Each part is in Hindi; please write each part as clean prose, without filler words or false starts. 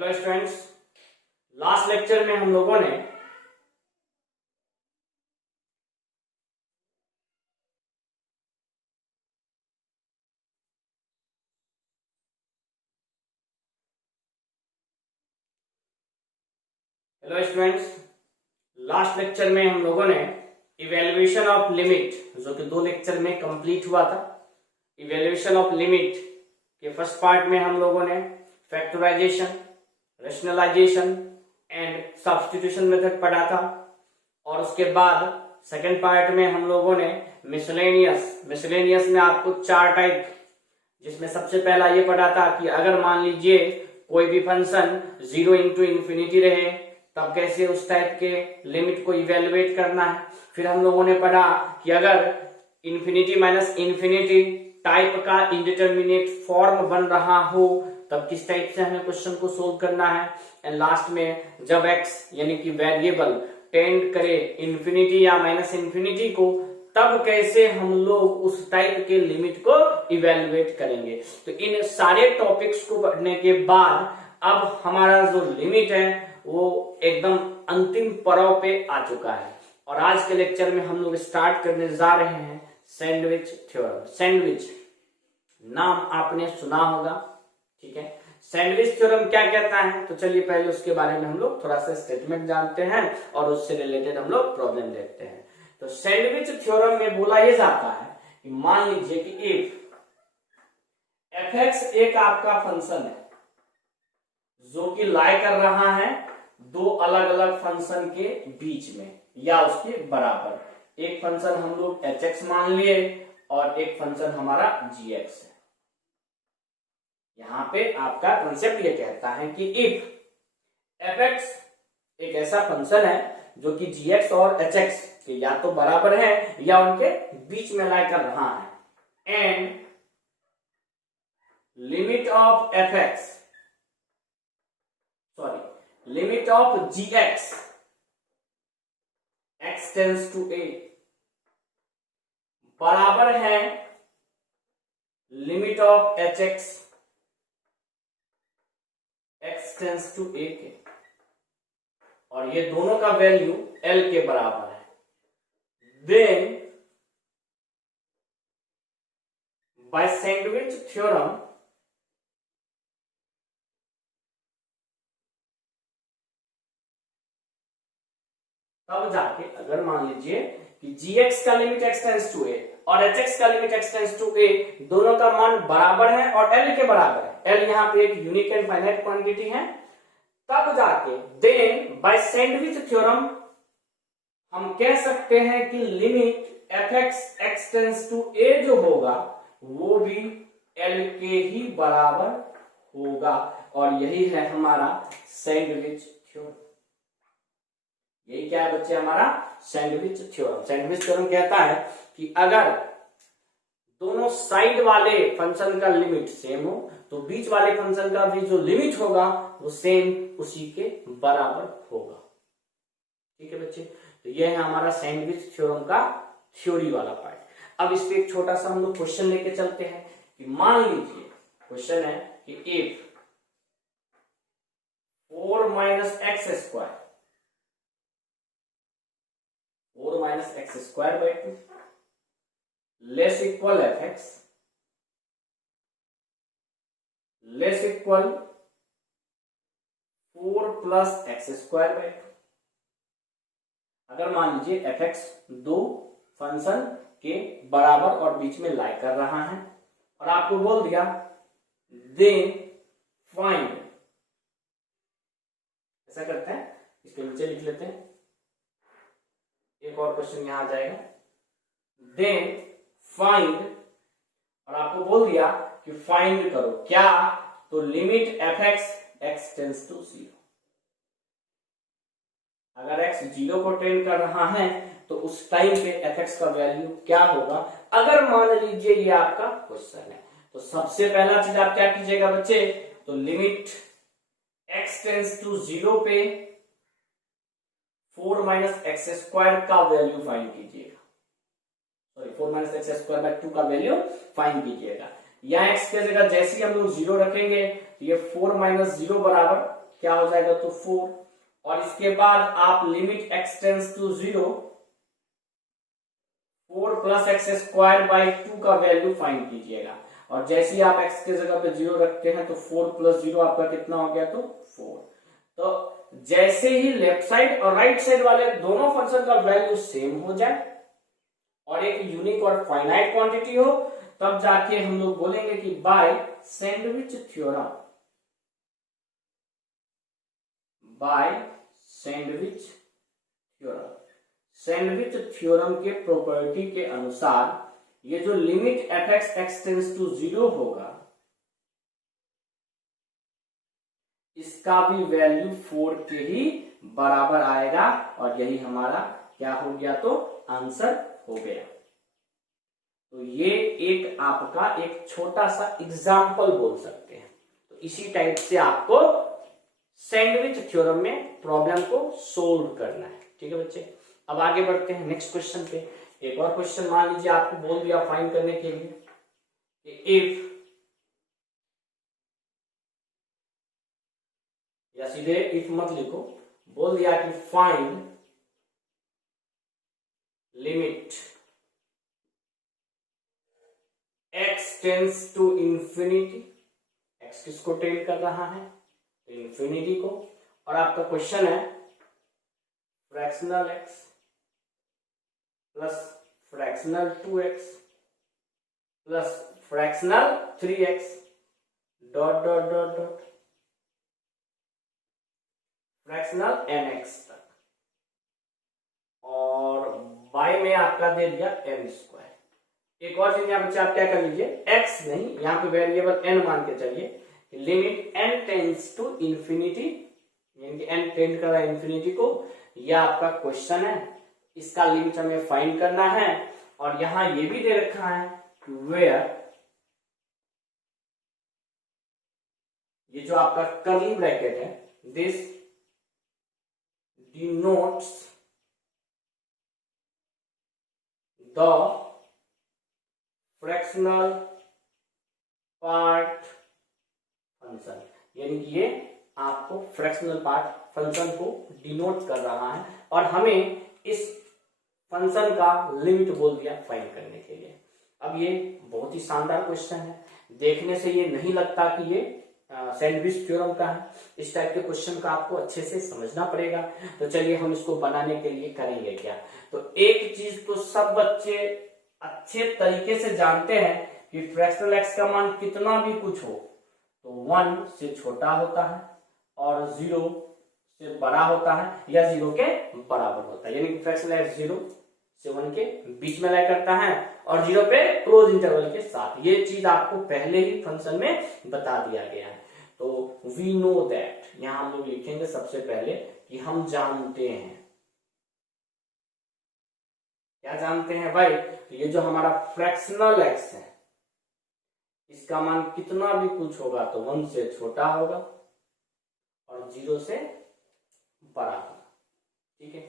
हेलो स्टूडेंट्स, लास्ट लेक्चर में हम लोगों ने इवेल्युएशन ऑफ लिमिट, जो कि 2 लेक्चर में कंप्लीट हुआ था। इवेल्युएशन ऑफ लिमिट के फर्स्ट पार्ट में हम लोगों ने factorisation, rationalisation and substitution method पढ़ा था, और उसके बाद सेकेंड पार्ट में हम लोगों ने मिसलेनियस में आपको 4 टाइप, जिसमें सबसे पहला ये पढ़ा था कि अगर मान लीजिए कोई भी फंक्शन 0 इंटू इन्फिनिटी रहे तब कैसे उस टाइप के लिमिट को इवेल्युएट करना है। फिर हम लोगों ने पढ़ा कि अगर इन्फिनिटी माइनस इन्फिनिटी टाइप का इंडिटरमिनेट फॉर्म बन रहा हो तब किस टाइप से हमें क्वेश्चन को सोल्व करना है। एंड लास्ट में जब x यानी कि वेरिएबल टेंड करे इन्फिनिटी या माइनस इन्फिनिटी को तब कैसे हम लोग उस टाइप के लिमिट को इवेल्युएट करेंगे। तो इन सारे टॉपिक्स को पढ़ने के बाद अब हमारा जो लिमिट है वो एकदम अंतिम पड़ाव पे आ चुका है, और आज के लेक्चर में हम लोग स्टार्ट करने जा रहे हैं सैंडविच थ्योरम। सैंडविच नाम आपने सुना होगा, ठीक है। सैंडविच थ्योरम क्या कहता है, तो चलिए पहले उसके बारे में हम लोग थोड़ा सा स्टेटमेंट जानते हैं और उससे रिलेटेड हम लोग प्रॉब्लम देखते हैं। तो सैंडविच थ्योरम में बोला यह जाता है कि मान लीजिए कि इफ fx एक आपका फंक्शन है जो कि लाई कर रहा है 2 अलग अलग फंक्शन के बीच में या उसके बराबर। एक फंक्शन हम लोग hx मान लिए और एक फंक्शन हमारा gx है। यहां पे आपका कंसेप्ट ये कहता है कि इफ fx एक ऐसा फंक्शन है जो कि gx और hx के या तो बराबर है या उनके बीच में लाई कर रहा है, and limit of gx x tends to a बराबर है limit of hx x tends to a के, और ये दोनों का वैल्यू l के बराबर है, देन बाय सैंडविच थ्योरम तब जाके अगर मान लीजिए कि gx का limit x tends to a और hx का limit x tends to a दोनों का मान बराबर है और l के बराबर है, l यहाँ पे एक यूनिक एंड फाइनाइट क्वांटिटी है, तब जाके देन बाय सैंडविच थ्योरम हम कह सकते हैं कि limit fx x tends to a जो होगा वो भी l के ही बराबर होगा, और यही है हमारा सैंडविच थ्योरम। यही क्या है बच्चे, हमारा सैंडविच थ्योरम। सैंडविच थ्योरम कहता है कि अगर दोनों साइड वाले फंक्शन का लिमिट सेम हो तो बीच वाले फंक्शन का भी जो लिमिट होगा वो सेम उसी के बराबर होगा। ठीक है बच्चे, तो यह है हमारा सैंडविच थ्योरम का थ्योरी वाला पार्ट। अब इस पे एक छोटा सा हम लोग क्वेश्चन लेके चलते हैं कि मान लीजिए क्वेश्चन है कि if 4 minus x square 4 minus x square by 2 less equal fx less equal 4 plus x square by 2। अगर मान लीजिए fx 2 फंक्शन के बराबर और बीच में लाई कर रहा है और आपको बोल दिया देन फाइंड, ऐसा करते हैं, इसके नीचे लिख लेते हैं, एक और क्वेश्चन यहां आ जाएगा, देन फाइंड, और आपको बोल दिया कि फाइंड करो क्या, तो limit fx x tends to 0। अगर x 0 को टेंड कर रहा है तो उस टाइम पे fx का वैल्यू क्या होगा, अगर मान लीजिए ये आपका क्वेश्चन है। तो सबसे पहला चीज आप क्या कीजिएगा बच्चे, तो लिमिट x टेंड्स टू 0 पे 4 माइनस एक्स स्क्वायर का वैल्यू फाइंड कीजिएगा, sorry 4 minus x square by 2 का वैल्यू फाइंड कीजिएगा। यहाँ x की जगह जैसे ही हम लोग 0 रखेंगे तो ये 4 माइनस 0 बराबर क्या हो जाएगा, तो 4। और इसके बाद आप limit x tends to 0, 4 plus x square by 2 का वैल्यू फाइंड कीजिएगा। और जैसे ही आप x के जगह पे 0 रखते हैं तो 4 प्लस 0 आपका कितना हो गया, तो 4। तो जैसे ही लेफ्ट साइड और राइट साइड वाले दोनों फंक्शन का वैल्यू सेम हो जाए और एक यूनिक और फाइनाइट क्वांटिटी हो, तब जाके हम लोग बोलेंगे कि by sandwich theorem, by sandwich theorem. Sandwich theorem के प्रॉपर्टी के अनुसार ये जो limit fx x tends to 0 होगा, इसका भी वैल्यू 4 के ही बराबर आएगा। और यही हमारा क्या हो गया, तो आंसर हो गया। तो ये एक आपका एक छोटा सा एग्जाम्पल बोल सकते हैं। तो इसी टाइप से आपको सैंडविच थ्योरम में प्रॉब्लम को सोल्व करना है। ठीक है बच्चे, अब आगे बढ़ते हैं नेक्स्ट क्वेश्चन पे। एक और क्वेश्चन मान लीजिए आपको बोल दिया फाइंड करने के लिए कि इफ, या सीधे इफ मत लिखो, बोल दिया कि find limit x tends to infinity, x किसको टेंड कर रहा है, तो इंफिनिटी को। और आपका क्वेश्चन है fractional x plus fractional 2x plus fractional 3x dot dot dot dot fractional nx तक, और बाय में आपका दे दिया n स्क्वायर। एक और चीज यहाँ बच्चे आप क्या कर लीजिए, x नहीं, यहाँ पे वेरिएबल n मान के चलिए, limit n tends to infinity, यानी कि n टेंड कर रहा है इंफिनिटी को। यह आपका क्वेश्चन है, इसका लिमिट हमें फाइंड करना है। और यहां ये भी दे रखा है वेयर, ये जो आपका कर्ली ब्रैकेट है, this denotes the fractional part function, यानी कि ये आपको फ्रैक्शनल पार्ट फंक्शन को डिनोट कर रहा है। और हमें इस फंक्शन का लिमिट बोल दिया फाइंड करने के लिए। अब ये बहुत ही शानदार क्वेश्चन है, देखने से ये नहीं लगता कि ये सैंडविच थ्योरम का है। इस टाइप के क्वेश्चन का आपको अच्छे से समझना पड़ेगा। तो चलिए हम इसको बनाने के लिए करेंगे क्या। तो एक चीज तो सब बच्चे अच्छे तरीके से जानते हैं कि फ्रैक्शनल एक्स का मान कितना भी कुछ हो तो 1 से छोटा होता है और 0 से बड़ा होता है या 0 के बराबर होता है, यानी कि फ्रैक्शनल एक्स 0 से 1 के बीच में लाई करता है और 0 पे क्लोज इंटरवल के साथ। ये चीज आपको पहले ही फंक्शन में बता दिया गया है। तो वी नो दैट, यहां हम लोग लिखेंगे सबसे पहले कि हम जानते हैं, क्या जानते हैं भाई, ये जो हमारा फ्रैक्शनल एक्स है इसका मान कितना भी कुछ होगा तो 1 से छोटा होगा और 0 से बड़ा होगा। ठीक है।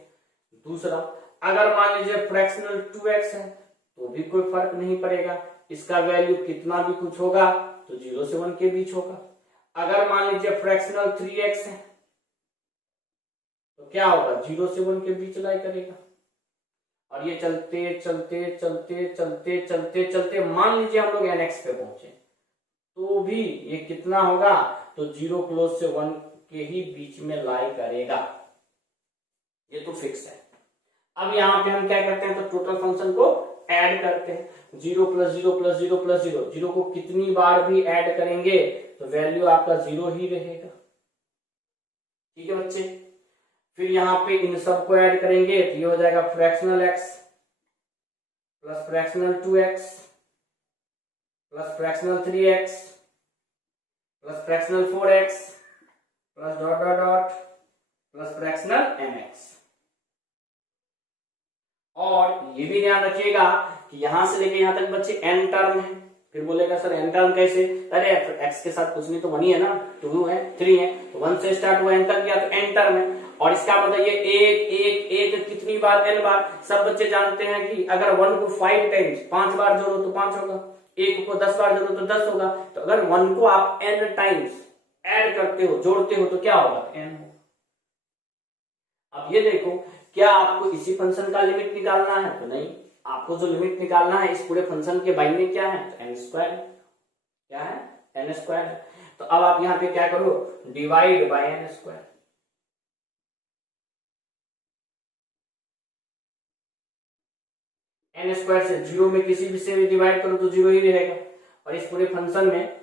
दूसरा, अगर मान लीजिए फ्रैक्शनल 2x है तो भी कोई फर्क नहीं पड़ेगा, इसका वैल्यू कितना भी कुछ होगा तो 0 से 1 के बीच होगा। अगर मान लीजिए फ्रैक्शनल 3x है तो क्या होगा, 0 से 1 के बीच लाई करेगा। और ये चलते चलते चलते चलते चलते चलते मान लीजिए हम लोग nx पे पहुंचे तो भी ये कितना होगा, तो 0 क्लोज से 1 के ही बीच में लाई करेगा, ये तो फिक्स है। अब यहाँ पे हम क्या करते हैं, तो टोटल फंक्शन को ऐड करते हैं। 0 प्लस 0 प्लस 0 प्लस 0, 0 को कितनी बार भी ऐड करेंगे तो वैल्यू आपका 0 ही रहेगा। ठीक है बच्चे। फिर यहाँ पे इन सब को ऐड करेंगे तो ये हो जाएगा fractional x plus fractional 2x plus fractional 3x plus fractional 4x plus dot dot dot plus fractional mx। और ये भी ध्यान रखिएगा कि यहां से लेके यहां तक बच्चे n टर्म है। फिर बोलेगा सर n टर्म कैसे, अरे x के साथ कुछ नहीं तो 1 ही है ना, 2 है 3 है, तो 1 से स्टार्ट हुआ n तक गया तो n टर्म है। और इसका मतलब ये एक कितनी बार, n बार। सब बच्चे जानते हैं कि अगर 1 को 5 टाइम्स 5 बार जोड़ो तो 5 होगा, 1 को 10 बार जोड़ो तो 10 होगा। तो अगर 1 को आप n टाइम्स ऐड करते हो, जोड़ते हो, तो क्या होगा? n होगा। अब ये देखो, क्या आपको इसी फंक्शन का लिमिट निकालना है? तो नहीं, आपको जो लिमिट निकालना है इस पूरे फंक्शन के बाई में क्या है? तो n स्क्वायर। क्या है? n square. तो अब आप यहाँ पे क्या करो? Divide by n square. n square से जीरो में किसी भी से भी डिवाइड करो तो जीरो ही रहेगा। और इस पूरे फंक्शन में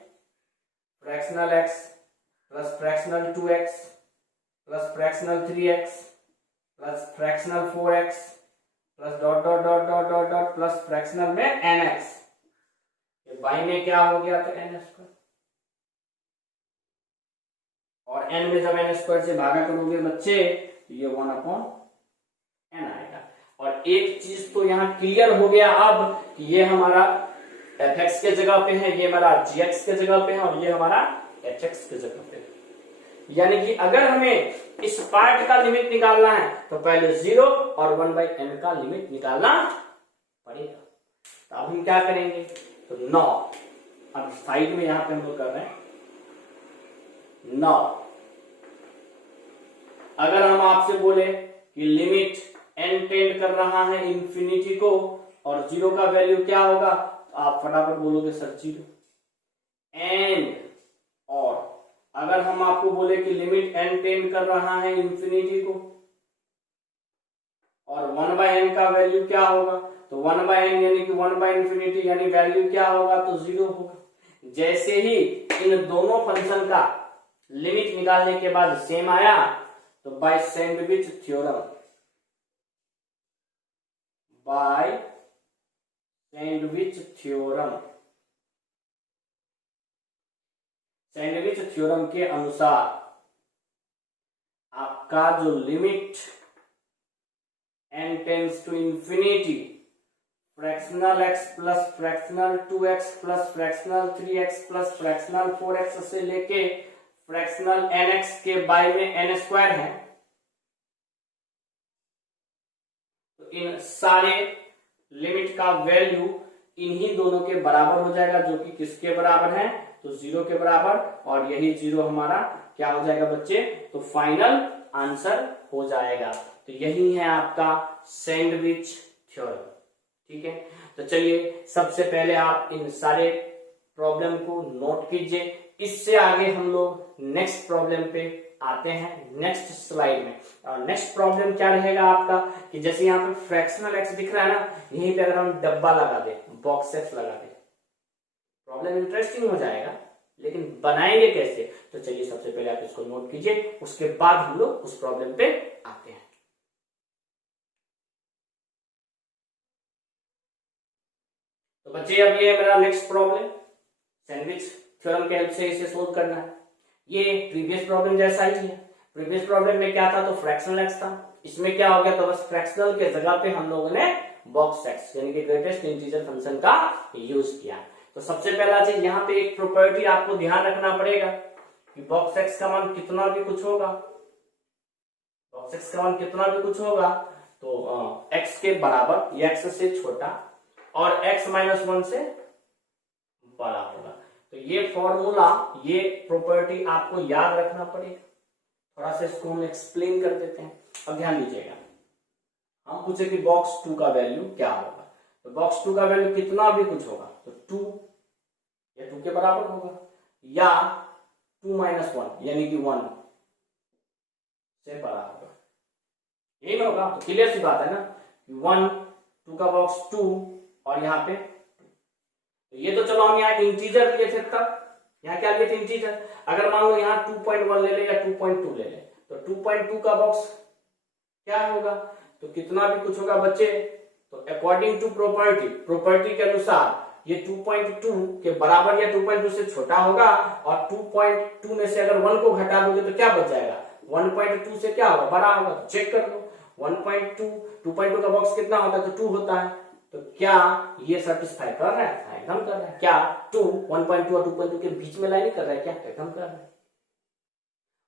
fractional x plus fractional 2x plus fractional 3x plus fractional 4x plus dot dot dot dot dot dot plus fractional में nx, ये बाई में क्या हो गया? तो n स्क्वायर। और n में जब n स्क्वायर से भागा करोगे बच्चे तो ये 1/n आएगा। और एक चीज तो यहाँ क्लियर हो गया अब कि ये हमारा fx के जगह पे है, ये हमारा gx के जगह पे है और ये हमारा hx के जगह पे है। यानी कि अगर हमें इस पार्ट का लिमिट निकालना है तो पहले 0 और 1/n का लिमिट निकालना पड़ेगा। तो अब हम क्या करेंगे? तो 9, अब साइड में यहां पे हम लोग कर रहे हैं 9। अगर हम आपसे बोले कि लिमिट n टेंड कर रहा है इंफिनिटी को और 0 का वैल्यू क्या होगा? तो आप फटाफट बोलोगे सर 0। एंड और अगर हम आपको बोले कि लिमिट n टेंड कर रहा है इंफिनिटी को और 1/n का वैल्यू क्या होगा? तो 1/n यानी कि 1/infinity यानी वैल्यू क्या होगा? तो 0 होगा। जैसे ही इन दोनों फंक्शन का लिमिट निकालने के बाद सेम आया तो by sandwich theorem, by sandwich theorem, sandwich theorem के अनुसार आपका जो limit n tends to infinity fractional x plus fractional 2x plus fractional 3x plus fractional 4x से लेके फ्रैक्शनल nx के बाई में n स्क्वायर है, तो इन सारे लिमिट का वैल्यू इन्हीं दोनों के बराबर हो जाएगा, जो कि किसके बराबर है? तो 0 के बराबर। और यही 0 हमारा क्या हो जाएगा बच्चे? तो फाइनल आंसर हो जाएगा। तो यही है आपका सैंडविच थ्योरम। ठीक है, तो चलिए सबसे पहले आप इन सारे प्रॉब्लम को नोट कीजिए। इससे आगे हम लोग नेक्स्ट प्रॉब्लम पे आते हैं नेक्स्ट स्लाइड में। और नेक्स्ट प्रॉब्लम क्या रहेगा आपका कि जैसे यहाँ पे फ्रैक्शनल एक्स दिख रहा है ना, यहीं पे अगर हम डब्बा लगा दे, बॉक्स एक्स लगा दे, प्रॉब्लम इंटरेस्टिंग हो जाएगा, लेकिन बनाएंगे कैसे? तो चलिए सबसे पहले आप इसको नोट कीजिए, उसके बाद हम लोग उस प्रॉब्लम पे आते हैं। तो बच्चे अब ये मेरा नेक्स्ट प्रॉब्लम सैंडविच थ्योरम के हेल्प से इसे सोल्व करना है। ये प्रीवियस प्रॉब्लम जैसा ही है। प्रीवियस प्रॉब्लम में क्या था? तो फ्रैक्शनल एक्स था। इसमें क्या हो गया? तो बस फ्रैक्शनल के जगह पे हम लोगों ने बॉक्स एक्स यानी कि ग्रेटेस्ट इंटीजर फंक्शन का यूज किया। तो सबसे पहला चीज यहाँ पे एक प्रॉपर्टी आपको ध्यान रखना पड़ेगा कि बॉक्स एक्स का मान कितना भी कुछ होगा, बॉक्स एक्स का मान कितना भी कुछ होगा तो एक्स के बराबर या एक्स से छोटा और x माइनस 1 से बड़ा होगा। तो ये फॉर्मूला, ये प्रॉपर्टी आपको याद रखना पड़ेगा। थोड़ा सा इसको हम एक्सप्लेन कर देते हैं। अब ध्यान दीजिएगा, हम पूछे कि बॉक्स 2 का वैल्यू क्या होगा। तो बॉक्स 2 का वैल्यू कितना भी कुछ होगा तो 2 या 2 के बराबर होगा या 2 माइनस 1 यानी कि 1 से बड़ा होगा, यही होगा। तो क्लियर सी बात है ना, 1 2 का बॉक्स 2 और यहाँ पे तो ये तो चलो हम यहाँ इंटीजर लिए थे, तब यहाँ क्या लिए थे? इंटीजर। अगर मान लो यहाँ 2.1 ले ले या 2.2 ले ले तो 2.2 का बॉक्स क्या होगा? तो कितना भी कुछ होगा बच्चे। तो अकॉर्डिंग टू प्रॉपर्टी के अनुसार ये 2.2 के बराबर या 2.2 से छोटा होगा और 2.2 में से अगर 1 को घटा दोगे तो क्या बच जाएगा? 1.2 से क्या होगा? बड़ा होगा। तो चेक कर लो 2.2 का बॉक्स कितना होता है? तो 2 होता है। तो क्या ये सेटिस्फाई कर रहा है? एकदम कर रहा है। क्या 1.2 और 2.2 के बीच में लाइन कर रहा है? क्या एकदम कर रहा है।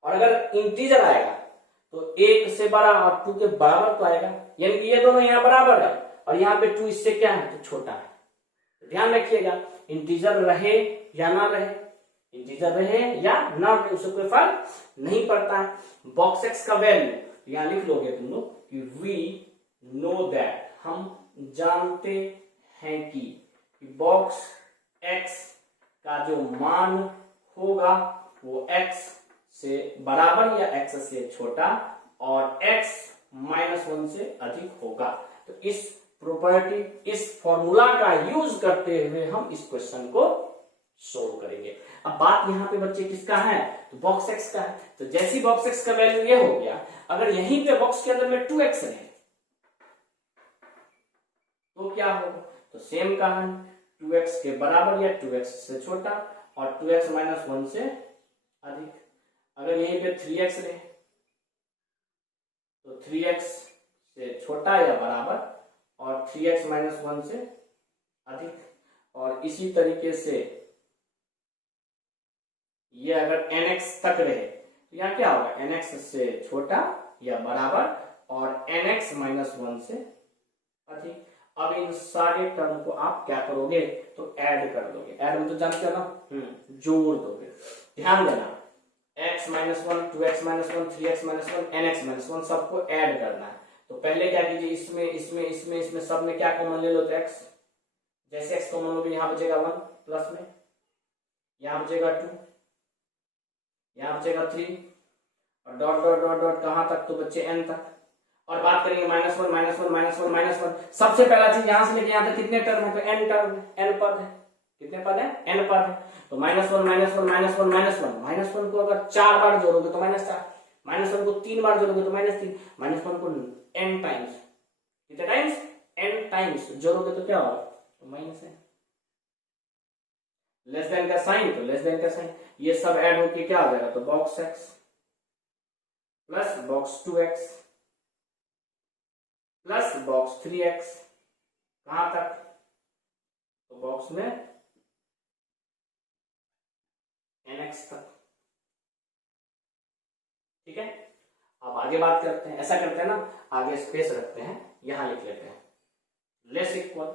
और अगर इंटीजर आएगा तो 1 से बड़ा और 2 के बराबर तो आएगा, यानी कि ये दोनों यहाँ बराबर है और यहाँ पे 2 इससे क्या है? तो छोटा है। ध्यान रखिएगा, इंटीजर रहे या ना रहे, इंटीजर रहे या ना रहे उससे कोई फर्क नहीं पड़ता है। बॉक्स एक्स का वैल्यू यहां लिख लोगे तुम लोग कि वी नो दैट, हम जानते हैं कि बॉक्स एक्स का जो मान होगा वो एक्स से बराबर या एक्स से छोटा और एक्स -1 से अधिक होगा। तो इस प्रॉपर्टी, इस फॉर्मूला का यूज करते हुए हम इस क्वेश्चन को सोल्व करेंगे। अब बात यहाँ पे बच्चे किसका है, तो बॉक्स एक्स का है। तो जैसी बॉक्स एक्स का वैल्यू ये हो गया, अगर यहीं पे बॉक्स के अंदर में 2x रहे तो क्या होगा, तो सेम कहानी, 2x के बराबर या 2x से छोटा और 2x -1 से अधिक। अगर यहीं पे 3x रहे तो 3x से छोटा या बराबर और 3x -1 से अधिक। और इसी तरीके से ये अगर nx तक रहे तो यहाँ क्या होगा, nx से छोटा या बराबर और nx -1 से अधिक। अब इन सारे टर्म को आप क्या करोगे, तो ऐड कर दोगे। ऐड में तो जानते हो ना, जोड़ दोगे। ध्यान देना, x -1, 2x -1, 3x -1, nx -1 सबको ऐड करना है। तो पहले क्या कीजिए, इसमें सब में क्या कॉमन ले लो, तो x, जैसे x कॉमन होगी यहाँ बचेगा 1, प्लस में यहाँ बचेगा 2, यहाँ बचेगा 3 और डॉट डॉट डॉट डॉट कहां तक, तो बच्चे n तक। और बात करेंगे -1 सबसे पहला चीज यहां से लेके यहां तक कितने टर्म है, तो n टर्म, n पद है। कितने पद है, n पद है। तो -1 को अगर 4 बार जोड़ोगे तो -4, -1 को 3 बार जोड़ोगे तो -3, -1 को n टाइम्स, कितने टाइम्स, n टाइम्स जोड़ोगे तो क्या होगा, तो माइनस है। लेस देन का साइन, तो लेस देन का साइन, ये सब ऐड होके क्या हो जाएगा, तो box x plus box 2x plus box 3x, कहां तक, तो बॉक्स में nx तक। ठीक है, अब आगे बात करते हैं। ऐसा करते हैं ना, आगे स्पेस रखते हैं, यहां लिख लेते हैं less equal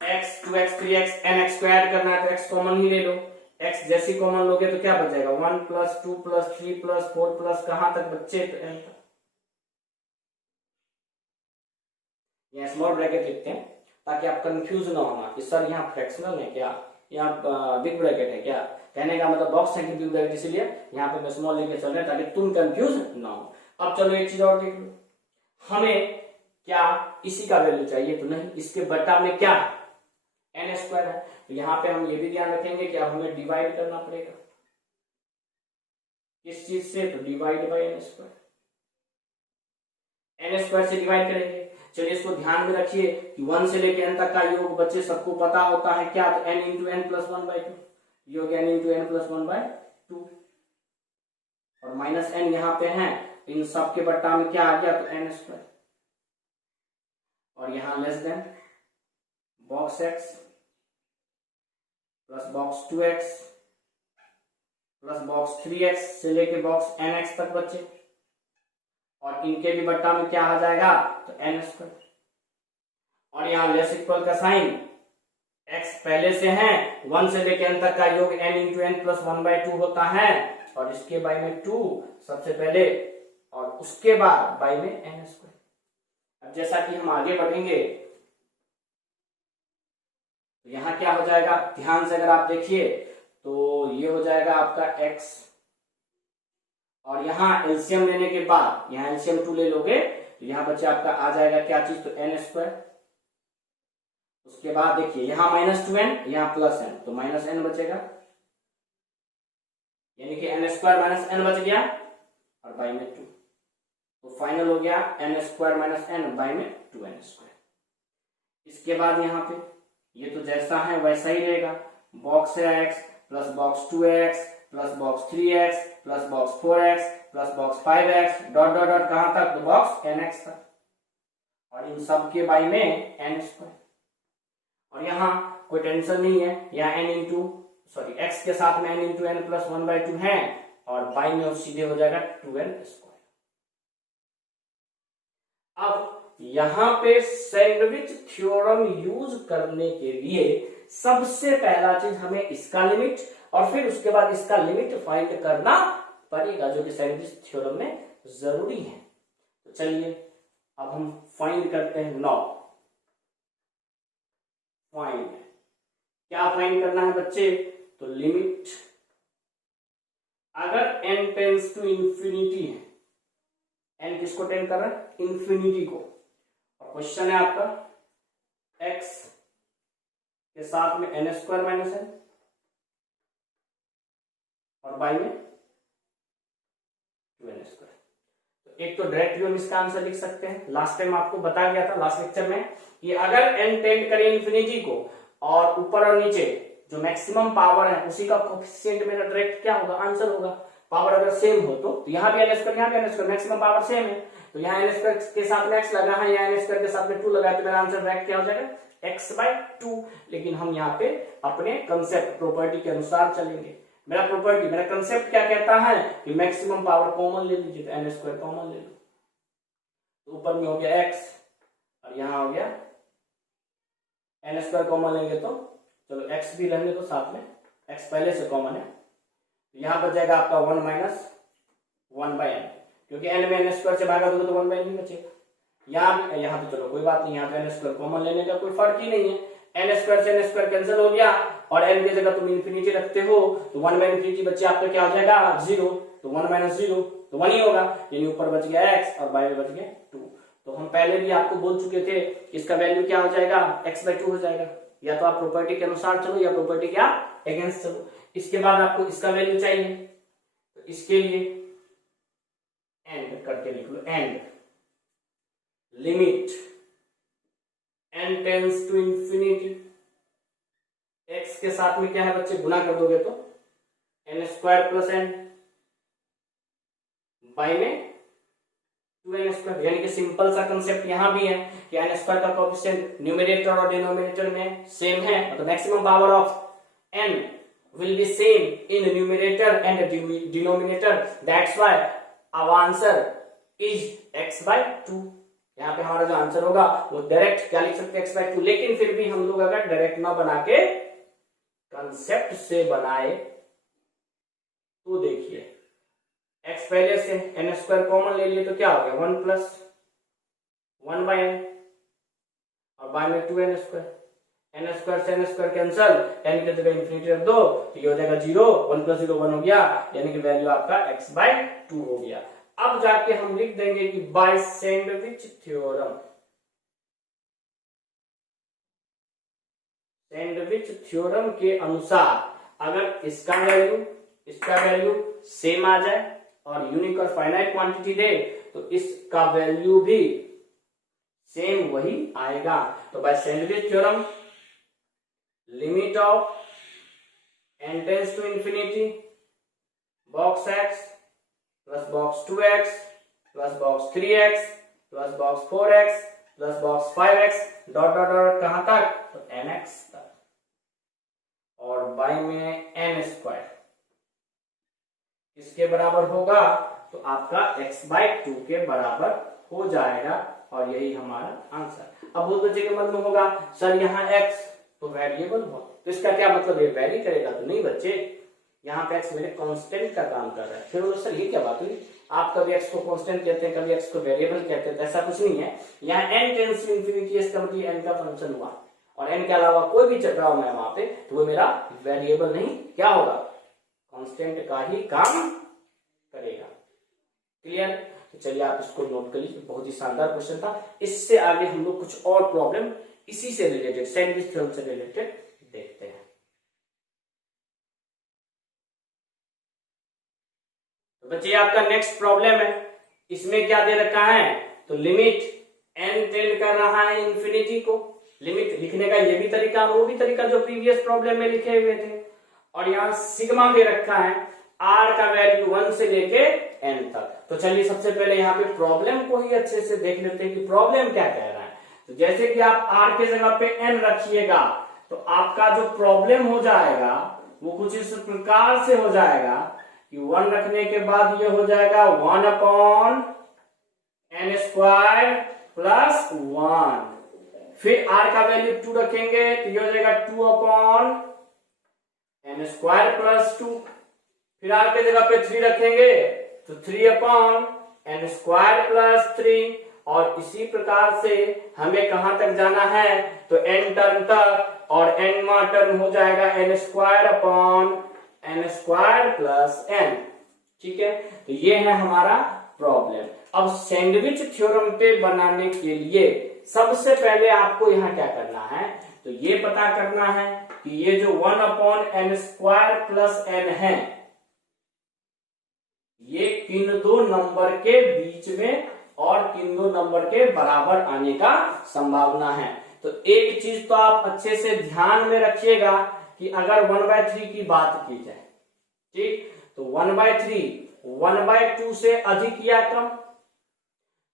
x 2x 3x nx को ऐड करना है तो x कॉमन ही ले लो। x जैसी कॉमन लोगे तो क्या बच जाएगा, 1 + 2 + 3 + 4 प्लस कहां तक बच्चे, तो n तक। यहाँ स्मॉल ब्रैकेट लिखते हैं ताकि आप कंफ्यूज ना होना कि सर यहाँ फ्रैक्शनल है क्या, यहाँ बिग ब्रैकेट है क्या। कहने का मतलब बॉक्स है कि बिग ब्रैकेट, इसीलिए यहाँ पे मैं स्मॉल लेके चल रहा ताकि तुम कंफ्यूज ना हो। अब चलो एक चीज और देख लो, हमें क्या इसी का वैल्यू चाहिए, तो नहीं, इसके बटा में क्या n स्क्वायर है। तो यहाँ पे हम ये भी ध्यान रखेंगे कि अब हमें डिवाइड करना पड़ेगा किस चीज से, तो divide by n square, n square से डिवाइड करेंगे। चलिए इसको ध्यान में रखिए कि 1 से लेकर n तक का योग बच्चे सबको पता होता है क्या, तो n × n + 1/2, योग n × n + 1/2 और -n यहाँ पे है, इन सब के बट्टा में क्या आ गया, तो n स्क्वायर। और यहाँ less than box x plus box 2x plus box 3x से लेके बॉक्स nx तक बच्चे, और इनके भी बट्टा में क्या आ जाएगा, तो n स्क्वायर। और यहाँ लेस इक्वल का साइन, x पहले से है, 1 से लेके n तक का योग n × n + 1/2 होता है, और इसके बाय में 2 सबसे पहले और उसके बाद बाय में n स्क्वायर। अब जैसा कि हम आगे बढ़ेंगे तो यहाँ क्या हो जाएगा, ध्यान से अगर आप देखिए तो ये हो जाएगा आपका x, और यहाँ एलसीएम लेने के बाद यहाँ एलसीएम 2 ले लोगे तो यहाँ बच्चे आपका आ जाएगा क्या चीज, तो n स्क्वायर। उसके बाद देखिए यहाँ -2n, यहाँ +n, तो -n बचेगा, यानी कि n स्क्वायर -n बच गया और बाई में 2, तो फाइनल हो गया n स्क्वायर -n बाई में 2n स्क्वायर। इसके बाद यहाँ पे ये तो जैसा है वैसा ही रहेगा, box x plus box 2x plus box 3x plus box 4x plus box 5x dot dot dot कहां तक, तो बॉक्स nx तक, और इन सब के बाई में n स्क्वायर। और यहाँ कोई टेंशन नहीं है, यहाँ x के साथ में n × n + 1/2 है, और बाई में सीधे हो जाएगा 2n स्क्वायर। अब यहां पे सैंडविच थ्योरम यूज करने के लिए सबसे पहला चीज हमें इसका लिमिट और फिर उसके बाद इसका लिमिट फाइंड करना पड़ेगा, जो कि सैंडविच थ्योरम में जरूरी है। तो चलिए अब हम फाइंड करते हैं। नाउ फाइंड, क्या फाइंड करना है बच्चे? तो लिमिट, अगर n टेंस टू इंफिनिटी है, n किसको टेंड कर रहा है? इंफिनिटी को। और क्वेश्चन है आपका x के साथ में n स्क्वायर माइनस n और y में 2n स्क्वायर। तो एक तो डायरेक्टली हम इसका आंसर लिख सकते हैं। लास्ट टाइम आपको बता गया था लास्ट लेक्चर में कि अगर n टेंड करे इंफिनिटी को और ऊपर और नीचे जो मैक्सिमम पावर है उसी का कोएफिशिएंट मेरा डायरेक्ट क्या होगा? आंसर होगा। पावर अगर सेम हो तो यहाँ भी n स्क्वायर, यहाँ भी n square, maximum power same है तो यहाँ n स्क्वायर के साथ में x लगा है, यहाँ n स्क्वायर के साथ में 2 लगा है, तो मेरा आंसर डायरेक्ट क्या हो जाएगा? x/2। लेकिन हम यहाँ पे अपने कंसेप्ट प्रॉपर्टी के अनुसार चलेंगे। मेरा प्रॉपर्टी, मेरा कंसेप्ट क्या कहता है कि मैक्सिमम पावर कॉमन ले लीजिए, तो n स्क्वायर कॉमन ले लो, तो ऊपर में हो गया x और यहाँ हो गया n स्क्वायर कॉमन लेंगे तो चलो x भी रहने दो साथ में, x पहले से कॉमन है, यहां बच जाएगा आपका 1 माइनस 1/n, क्योंकि n में n स्क्वायर से भागा दोगे तो 1/n ही बचेगा। यहाँ पे चलो कोई बात नहीं, यहाँ पे n स्क्वायर कॉमन लेने का कोई फर्क ही नहीं है, n स्क्वायर से n स्क्वायर कैंसिल हो गया और n की जगह तुम इंफिनिटी रखते हो तो 1/infinity बच्चे आपका क्या हो जाएगा? 0, तो 1 माइनस 0 तो 1 ही होगा, यानी ऊपर बच गया x और y में बच गया 2। तो हम पहले भी आपको बोल चुके थे इसका वैल्यू क्या हो जाएगा? x/2 हो जाएगा। या तो आप प्रॉपर्टी के अनुसार चलो या प्रॉपर्टी के आप अगेंस्ट चलो। इसके बाद आपको इसका वैल्यू चाहिए तो इसके लिए एंड करके लिख लो, and limit n tends to infinity, x के साथ में क्या है बच्चे? गुना कर दोगे तो n square plus n, y में 2n स्क्वायर, यानी कि सिंपल सा कंसेप्ट यहां भी है कि n स्क्वायर का कोएफिशिएंट न्यूमरेटर और डिनोमिनेटर में सेम है, मतलब maximum power of n will be same in numerator and denominator, that's why our answer is x/2। यहाँ पे हमारा जो आंसर होगा वो डायरेक्ट क्या लिख सकते हैं? x/2। लेकिन फिर भी हम लोग अगर डायरेक्ट ना बना के कंसेप्ट से बनाए तो देखिए x पहले से n स्क्वायर कॉमन ले लिए तो क्या हो गया? 1 प्लस 1/n और y में 2n स्क्वायर, n स्क्वायर से n स्क्वायर कैंसल, n की जगह इंफिनिटी रख दो तो ये हो जाएगा 0, 1 प्लस 0 1 हो गया, यानी कि वैल्यू आपका x/2 हो गया। अब जाके हम लिख देंगे कि by sandwich theorem, sandwich theorem के अनुसार अगर इसका वैल्यू सेम आ जाए और यूनिक और फाइनाइट क्वांटिटी दे तो इसका वैल्यू भी सेम वही आएगा। तो by sandwich theorem limit of n tends to infinity box x plus box 2x plus box 3x plus box 4x plus box 5x dot dot dot कहां तक? तो nx तक, और y में n स्क्वायर किसके बराबर होगा? तो आपका x/2 के बराबर हो जाएगा और यही हमारा आंसर। अब बहुत बच्चे के मन में होगा सर यहाँ x तो वेरिएबल हो तो इसका क्या मतलब? ये वेरी करेगा? तो नहीं बच्चे, यहाँ पे x मेरे कांस्टेंट का काम कर रहा है। फिर सर ये क्या बात हुई? आप कभी x को कांस्टेंट कहते हैं, कभी x को वेरिएबल कहते हैं, तो ऐसा कुछ नहीं है। यहाँ n टेंस टू इंफिनिटी, इसका मतलब n का फंक्शन हुआ और n के अलावा कोई भी चल रहा हूं मैं वहां पे तो वो मेरा वेरिएबल नहीं क्या होगा? कांस्टेंट का ही काम करेगा। क्लियर? तो चलिए आप इसको नोट कर लीजिए, बहुत ही शानदार क्वेश्चन था। इससे आगे हम लोग कुछ और प्रॉब्लम इसी से रिलेटेड, सैंडविच थ्योरम से रिलेटेड देखते हैं। तो बच्चे आपका नेक्स्ट प्रॉब्लम है, इसमें क्या दे रखा है? तो लिमिट n टेंड कर रहा है इंफिनिटी को। लिमिट लिखने का ये भी तरीका और वो भी तरीका जो प्रीवियस प्रॉब्लम में लिखे हुए थे, और यहाँ सिग्मा दे रखा है, r का वैल्यू 1 से लेके n तक। तो चलिए सबसे पहले यहाँ पे प्रॉब्लम को ही अच्छे से देख लेते हैं कि प्रॉब्लम क्या कह रहा है। तो जैसे कि आप r के जगह पे n रखिएगा तो आपका जो प्रॉब्लम हो जाएगा वो कुछ इस प्रकार से हो जाएगा कि 1 रखने के बाद ये हो जाएगा 1/n स्क्वायर प्लस 1, फिर r का वैल्यू 2 रखेंगे तो ये हो जाएगा 2/n एन स्क्वायर प्लस 2, फिर आर के जगह पे 3 रखेंगे तो 3 अपॉन एन स्क्वायर प्लस 3, और इसी प्रकार से हमें कहां तक जाना है तो n टर्म तक, और nवां टर्म हो जाएगा n square upon n square plus n। ठीक है, तो ये है हमारा प्रॉब्लम। अब सैंडविच थ्योरम पे बनाने के लिए सबसे पहले आपको यहां क्या करना है, तो ये पता करना है कि ये जो 1 upon n square plus n है, ये किन दो नंबर के बीच में और किन दो नंबर के बराबर आने का संभावना है। तो एक चीज तो आप अच्छे से ध्यान में रखिएगा कि अगर 1/3 की बात की जाए, ठीक, तो 1/3 1/2 से अधिक या कम,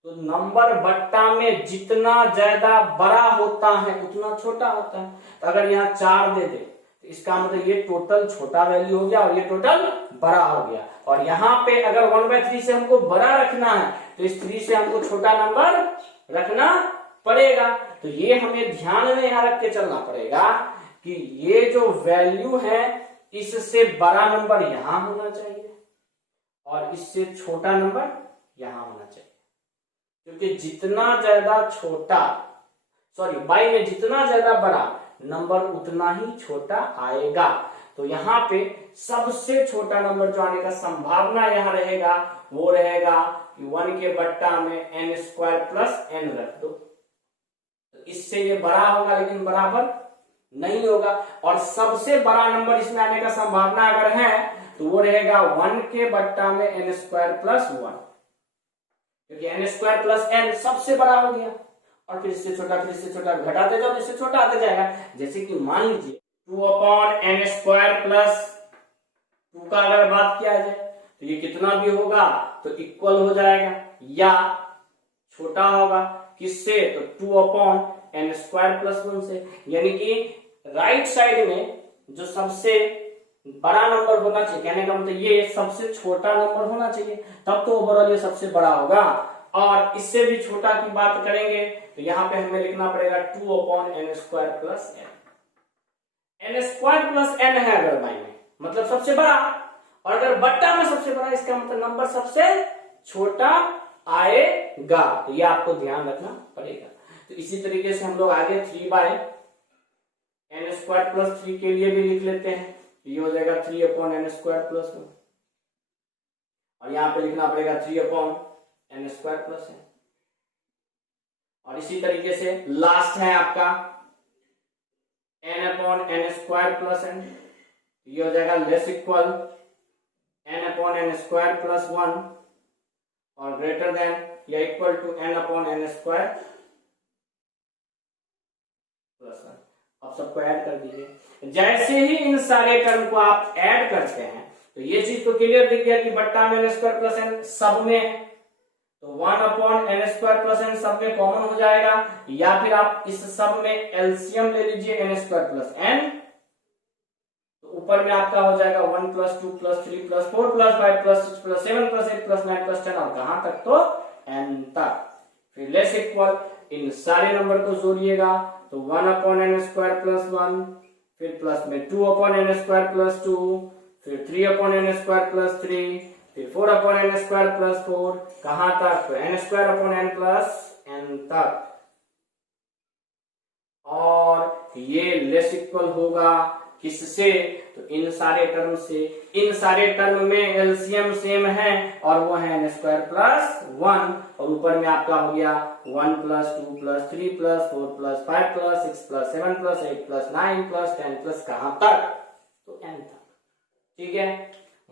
तो नंबर बट्टा में जितना ज्यादा बड़ा होता है उतना छोटा होता है। तो अगर यहाँ 4 दे दे तो इसका मतलब ये टोटल छोटा वैल्यू हो गया और ये टोटल बड़ा हो गया। और यहाँ पे अगर 1/3 से हमको बड़ा रखना है तो इस 3 से हमको छोटा नंबर रखना पड़ेगा। तो ये हमें ध्यान में यहाँ रख के चलना पड़ेगा कि ये जो वैल्यू है इससे बड़ा नंबर यहां होना चाहिए और इससे छोटा नंबर यहां होना चाहिए, क्योंकि जितना ज्यादा छोटा, सॉरी बाई में जितना ज्यादा बड़ा नंबर उतना ही छोटा आएगा। तो यहाँ पे सबसे छोटा नंबर जो आने का संभावना यहाँ रहेगा वो रहेगा 1 के बट्टा में एन स्क्वायर प्लस एन रख दो, तो इससे ये बड़ा होगा लेकिन बराबर नहीं होगा। और सबसे बड़ा नंबर इसमें आने का संभावना अगर है तो वो रहेगा 1 के बट्टा में एन स्क्वायर प्लस 1, क्योंकि एन स्क्वायर प्लस एन सबसे बड़ा हो गया। और फिर इससे छोटा, फिर इससे छोटा घटाते जाओ, इससे छोटा आते जाएगा। जैसे कि मान लीजिए 2 अपॉन एन स्क्वायर प्लस 2 का अगर बात किया जाए तो ये कितना भी होगा तो इक्वल हो जाएगा या छोटा होगा किससे, तो 2 अपॉन एन स्क्वायर प्लस 1 से। यानी कि राइट साइड में जो सबसे बड़ा नंबर होना चाहिए, कहने का मतलब ये सबसे छोटा नंबर होना चाहिए, तब तो ओवरऑल ये सबसे बड़ा होगा। और इससे भी छोटा की बात करेंगे तो यहाँ पे हमें लिखना पड़ेगा 2 upon n square plus n. N square plus n है अगर बाई में मतलब सबसे बड़ा, और अगर बट्टा में सबसे बड़ा इसका मतलब नंबर सबसे छोटा आएगा। तो ये आपको ध्यान रखना पड़ेगा। तो इसी तरीके से हम लोग आगे 3 बाय एन स्क्वायर प्लस 3 के लिए भी लिख लेते हैं। ये हो जाएगा 3 अपॉन एन स्क्वायर प्लस 1, और यहाँ पे लिखना पड़ेगा 3 upon n square plus n. और इसी तरीके से लास्ट है आपका n upon n square plus n, ये हो जाएगा less equal n upon n square plus 1 और ग्रेटर देन या equal to n upon n square plus 1। अब सबको ऐड कर दीजिए। जैसे ही इन सारे टर्म को आप ऐड करते हैं तो ये चीज तो क्लियर दिख गया कि बट्टा में एन स्क्वायर प्लस एन सब में, तो 1 upon n square plus n सब में कॉमन हो जाएगा, या फिर आप इस सब में एलसीएम ले लीजिए एन स्क्वायर प्लस एन, तो ऊपर में आपका हो जाएगा 1 plus 2 plus 3 plus 4 plus 5 plus 6 plus 7 plus 8 plus 9 plus 10 और कहां तक तो एन तक। फिर लेस इक्वल इन सारे नंबर को जोड़िएगा तो 1 अपॉन एन स्क्वायर प्लस 1, फिर प्लस में 2 अपॉन एन स्क्वायर प्लस 2, फिर 3 अपॉन एन स्क्वायर प्लस 3, फिर 4 अपॉन एन स्क्वायर प्लस 4, कहां तक तो n square upon n plus n तक। और ये लेस इक्वल होगा किससे, तो इन सारे टर्म से। इन सारे टर्म में एलसीएम सेम है और वो है एन स्क्वायर प्लस 1, और ऊपर में आपका हो गया 1 plus 2 plus 3 plus 4 plus 5 plus 6 plus 7 plus 8 plus 9 plus 10 plus कहां तक तो एन तक। ठीक है,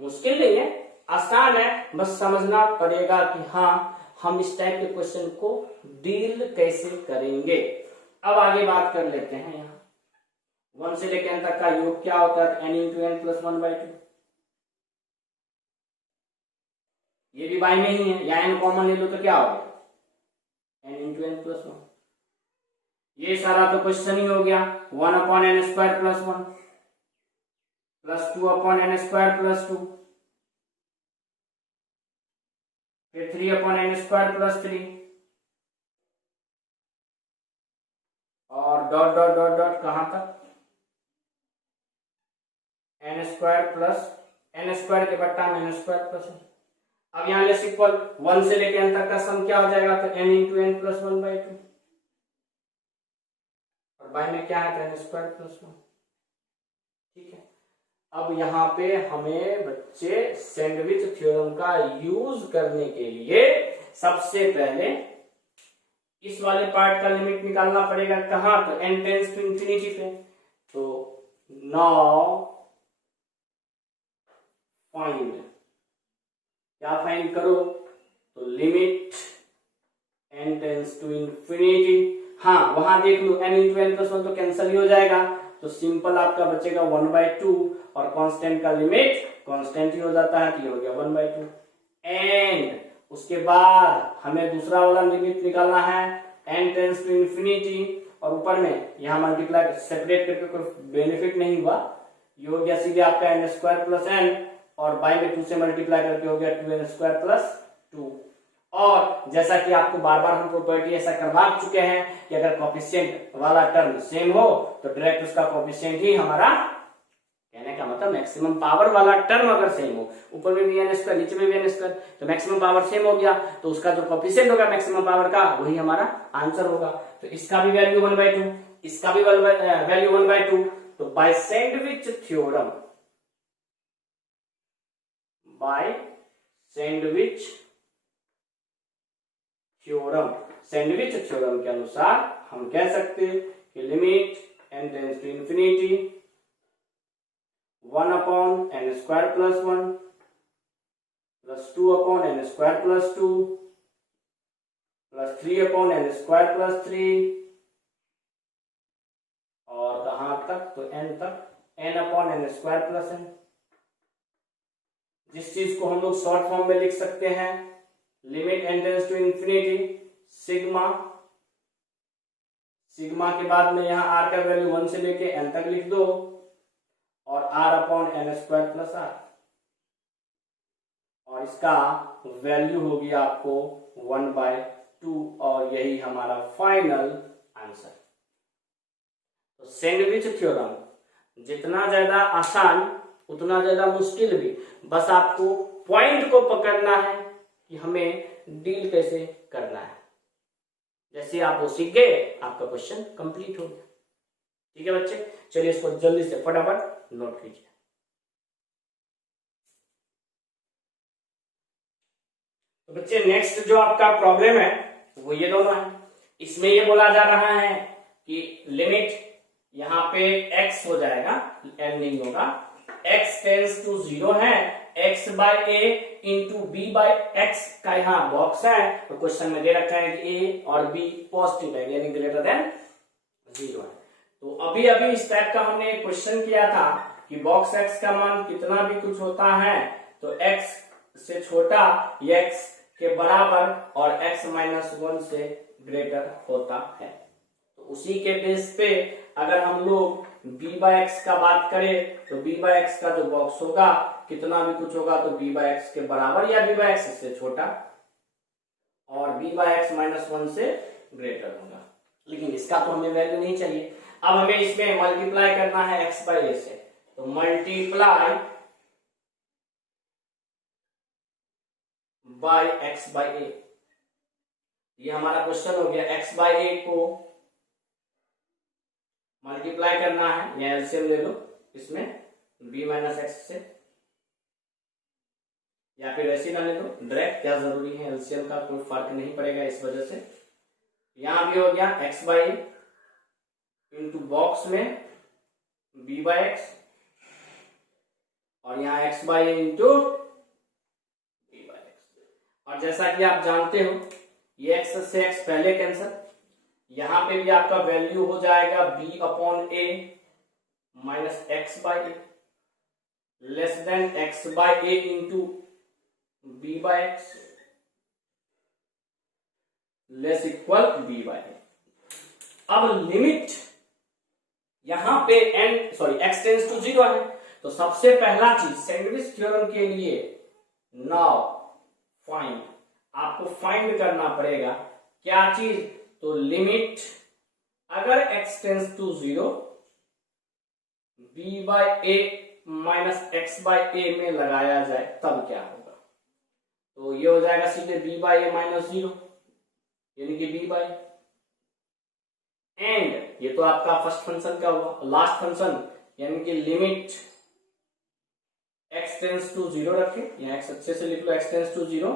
मुश्किल नहीं है, आसान है, बस समझना पड़ेगा कि हाँ हम इस टाइप के क्वेश्चन को डील कैसे करेंगे। अब आगे बात कर लेते हैं। यहाँ 1 से लेकर n तक का योग क्या होता है, n इंटू एन प्लस 1/2। ये भी बाई में ही है, या n कॉमन ले लो तो क्या हो गया n इंटू एन प्लस 1। ये सारा तो क्वेश्चन ही हो गया 1 upon n square plus 1 plus 2 upon n square plus 2, फिर 3 अपॉन एन स्क्वायर प्लस 3 और डॉट डॉट डॉट डॉट कहां तक n square plus n square के बट्टा में एन स्क्वायर प्लस। अब यहाँ लेस इक्वल 1 से लेके n तक का सम क्या हो जाएगा, तो n इंटू एन प्लस 1/2, और बाय में क्या है, एन स्क्वायर प्लस 1। ठीक है, अब यहाँ पे हमें बच्चे सैंडविच थ्योरम का यूज करने के लिए सबसे पहले इस वाले पार्ट का लिमिट निकालना पड़ेगा। कहां, तो n टेंड्स टू इंफिनिटी पे। तो नाउ फाइंड, क्या फाइंड करो, तो limit n tends to infinity. हाँ, वहां देख लो n इंटू एन प्लस 1 तो कैंसिल ही हो जाएगा, तो सिंपल आपका बचेगा 1/2, और कांस्टेंट का लिमिट कांस्टेंट ही हो जाता है, तो ये हो गया 1/2। एंड उसके बाद हमें दूसरा वाला लिमिट निकालना है n टेंड्स टू इंफिनिटी, और ऊपर में यहाँ मल्टीप्लाई सेपरेट करके कोई बेनिफिट नहीं हुआ, ये हो गया सीधे आपका n स्क्वायर प्लस n, और बाई में 2 से मल्टीप्लाई करके हो गया 2n स्क्वायर प्लस 2। और जैसा कि आपको बार बार हम प्रॉपर्टी ऐसा करवा चुके हैं कि अगर कोफिशिएंट वाला टर्म सेम हो तो डायरेक्ट उसका कोफिशिएंट ही हमारा, कहने का मतलब मैक्सिमम पावर वाला टर्म अगर सेम हो, ऊपर में भी एन स्क्वायर नीचे में भी एन स्क्वायर, तो मैक्सिमम पावर सेम हो गया, तो उसका जो कोफिशिएंट होगा मैक्सिमम पावर का वही हमारा आंसर होगा। तो इसका भी वैल्यू 1/2, इसका भी वैल्यू 1/2। तो by sandwich theorem, by sandwich theorem के अनुसार हम कह सकते हैं कि limit n tends to infinity 1/n square plus 1 plus 2/n square plus 2 plus 3/n square plus 3, और कहां तक, तो n तक n/n स्क्वायर प्लस n। जिस चीज को हम लोग शॉर्ट फॉर्म में लिख सकते हैं, limit n tends to infinity sigma, sigma के बाद में यहाँ r का वैल्यू 1 से लेके n तक लिख दो, और r/n स्क्वायर प्लस r, और इसका वैल्यू होगी आपको 1/2, और यही हमारा फाइनल आंसर। तो सैंडविच थ्योरम जितना ज्यादा आसान उतना ज्यादा मुश्किल भी, बस आपको पॉइंट को पकड़ना है कि हमें डील कैसे करना है। जैसे आप वो सीख गए, आपका क्वेश्चन कंप्लीट हो गया। ठीक है बच्चे, चलिए इसको जल्दी से फटाफट नोट कीजिए। तो बच्चे नेक्स्ट जो आपका प्रॉब्लम है वो ये दोनों है। इसमें ये बोला जा रहा है कि लिमिट यहाँ पे x हो जाएगा, n नहीं होगा, x टेंड्स टू 0 है, x by a into b by x का यहाँ बॉक्स है, तो क्वेश्चन में दे रखा है कि a और b पॉजिटिव है, यानी ग्रेटर देन 0 है। तो अभी इस टाइप का हमने एक क्वेश्चन किया था कि बॉक्स x का मान कितना भी कुछ होता है तो x से छोटा या x के बराबर और x माइनस 1 से ग्रेटर होता है। तो उसी के बेस पे अगर हम लोग b बाय एक्स का बात करें तो b बाय एक्स का जो बॉक्स होगा कितना भी कुछ होगा तो b बाय एक्स के बराबर या b बाय एक्स से छोटा, और b बाय एक्स माइनस 1 से ग्रेटर होगा। लेकिन इसका तो हमें वैल्यू नहीं चाहिए। अब हमें इसमें मल्टीप्लाई करना है x बाय a से, तो multiply by x by a, ये हमारा क्वेश्चन हो गया। x बाय a को मल्टीप्लाई करना है, या एलसीएम ले लो इसमें b माइनस एक्स से, या फिर ऐसे ना ले लो डायरेक्ट, क्या जरूरी है एलसीएम का, कोई फर्क नहीं पड़ेगा इस वजह से। यहां भी हो गया x बाई इंटू बॉक्स में b बाई एक्स, और यहाँ x by into b by x. और जैसा कि आप जानते हो ये x से x पहले कैंसिल, यहां पे भी आपका वैल्यू हो जाएगा b upon a minus x by a less than x by a into b by x less equal b by a. अब लिमिट यहां पे x टेंड्स टू 0 है, तो सबसे पहला चीज सैंडविच थ्योरम के लिए नाउ फाइंड, आपको फाइंड करना पड़ेगा क्या चीज, तो लिमिट अगर x tends to 0 b by a minus x by a में लगाया जाए तब क्या होगा? तो ये हो जाएगा सीधे b बाय ए माइनस 0, यानी कि b बाय, एंड ये तो आपका फर्स्ट फंक्शन क्या हुआ, लास्ट फंक्शन यानी कि लिमिट x टेंड्स टू 0 रखे, या x अच्छे से लिख लो, x टेंड्स टू 0,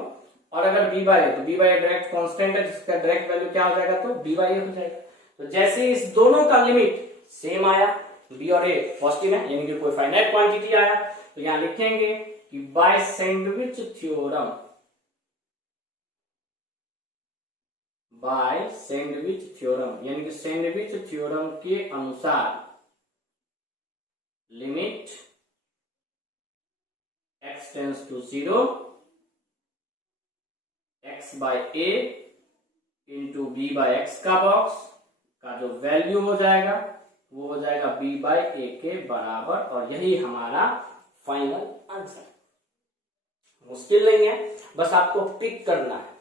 और अगर b बाय तो b बाय डायरेक्ट कांस्टेंट है, जिसका डायरेक्ट वैल्यू क्या हो जाएगा, तो b बाय हो जाएगा। तो जैसे इस दोनों का लिमिट सेम आया, b और a पॉजिटिव है, यानी कि कोई फाइनाइट क्वांटिटी आया, तो यहां लिखेंगे कि by sandwich theorem, by sandwich theorem, यानी कि सैंडविच थ्योरम के अनुसार limit x tends to 0 x by a into b by x का बॉक्स का जो वैल्यू हो जाएगा वो हो जाएगा b बाय a के बराबर, और यही हमारा फाइनल आंसर। मुश्किल नहीं है, बस आपको पिक करना है।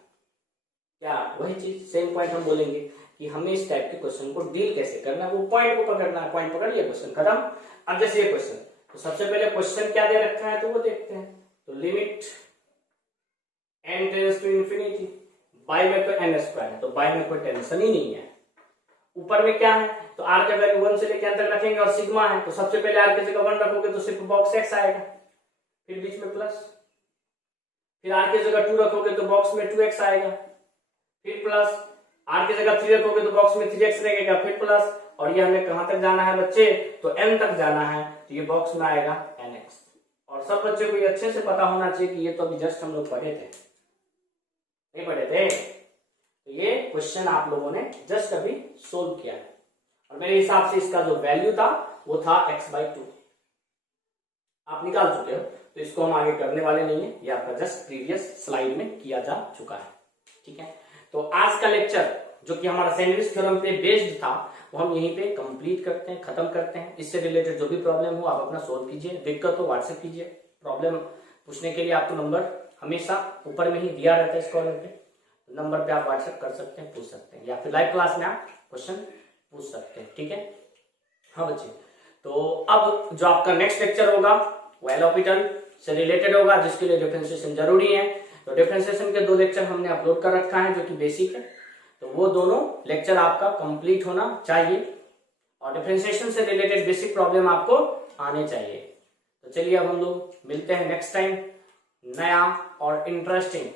क्या वही चीज, सेम पॉइंट हम बोलेंगे कि हमें इस टाइप के क्वेश्चन को डील कैसे करना है, वो पॉइंट को पकड़ना है, पॉइंट पकड़ लिया, क्वेश्चन खत्म। अब जैसे ये क्वेश्चन, तो सबसे पहले क्वेश्चन क्या दे रखा है तो वो देखते हैं। तो limit n tends to infinity, by में तो n स्क्वायर है, तो बाय में कोई टेंशन ही नहीं है। ऊपर में क्या है, तो r का वैल्यू 1 से लेकर तक रखेंगे, और सिग्मा है, तो सबसे पहले r की जगह 1 रखोगे तो सिर्फ बॉक्स x आएगा, फिर बीच में प्लस, फिर r की जगह 2 रखोगे तो बॉक्स में 2x आएगा, फिर प्लस, r की जगह 3 रखोगे तो बॉक्स में 3x रहेगा, फिर प्लस, और ये हमें कहां तक जाना है बच्चे, तो n तक जाना है, तो ये बॉक्स में आएगा nx। और सब बच्चों को ये अच्छे से पता होना चाहिए कि ये तो अभी जस्ट हम लोग पढ़े थे, नहीं पढ़े थे, तो ये क्वेश्चन आप लोगों ने जस्ट अभी सोल्व किया है, और मेरे हिसाब से इसका जो वैल्यू था वो था x बाय 2, आप निकाल चुके हो, तो इसको हम आगे करने वाले नहीं है, ये आपका जस्ट प्रीवियस स्लाइड में किया जा चुका है। ठीक है, तो आज का लेक्चर जो कि हमारा सैंडविच थ्योरम पे बेस्ड था वो हम यहीं पे कंप्लीट करते हैं, खत्म करते हैं। इससे रिलेटेड जो भी प्रॉब्लम हो आप अपना सोल्व कीजिए, दिक्कत हो व्हाट्सएप कीजिए। प्रॉब्लम पूछने के लिए आपको नंबर हमेशा ऊपर में ही दिया रहता है इस कॉलम पे, नंबर पे आप व्हाट्सएप कर सकते हैं, पूछ सकते हैं, या फिर लाइव क्लास में आप क्वेश्चन पूछ सकते हैं। ठीक है, हाँ बच्चे, तो अब जो आपका नेक्स्ट लेक्चर होगा वो एल ऑर्बिटल से रिलेटेड होगा, जिसके लिए डिफरेंशिएशन जरूरी है। तो डिफरेंशिएशन के 2 लेक्चर हमने अपलोड कर रखा है जो कि बेसिक है, तो वो दोनों लेक्चर आपका कंप्लीट होना चाहिए, और डिफरेंशिएशन से रिलेटेड बेसिक प्रॉब्लम आपको आने चाहिए। तो चलिए अब हम लोग मिलते हैं नेक्स्ट टाइम नया और interesting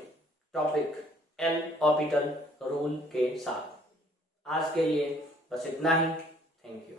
topic L orbital rule के साथ। आज के लिए बस इतना ही, थैंक यू।